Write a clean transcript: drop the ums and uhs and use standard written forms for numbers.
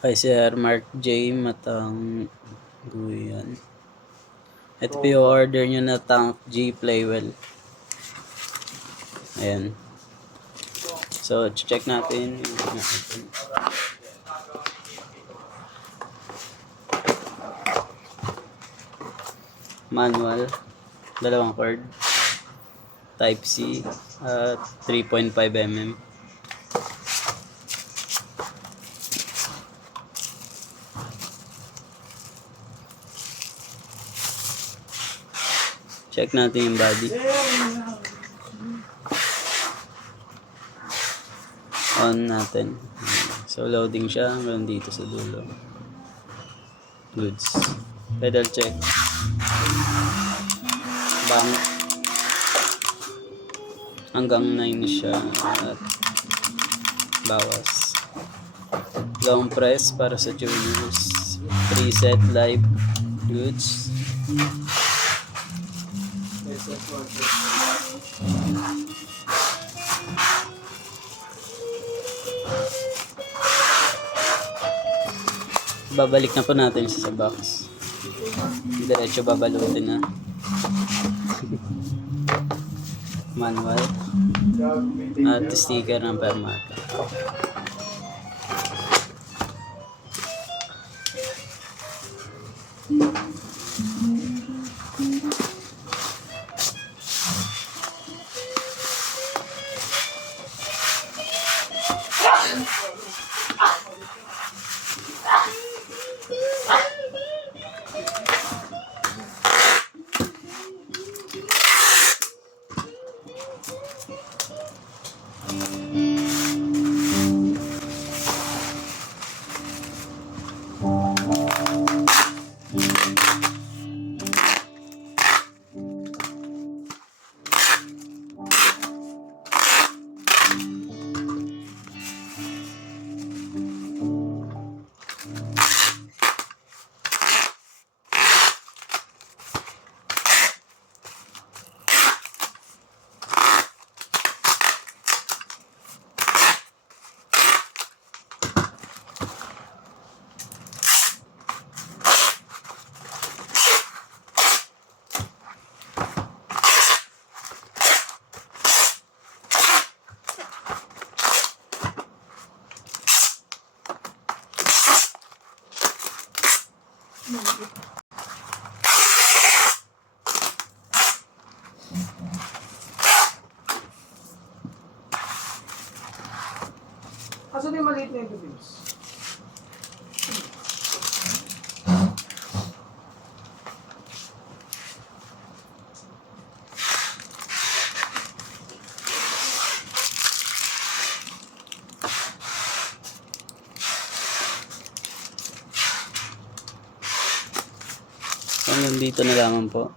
Kay Sir Mark J. Matangguyan. Ito po yung order nyo na tank G Playwell. Ayan. So, check natin yung manual. Dalawang cord. Type C at 3.5 mm. Check natin yung body. On natin. So loading siya hanggang dito sa dulo. Goods. Pedal check. Bank. Hanggang 9 siya at bawas. Long press para sa tuners. Preset live. Goods. Babalik na po natin sa box. Diretso babalutin na. Manual. At sticker ng permata. Asan yung maliit na yung bills? Hanggang dito na lamang po.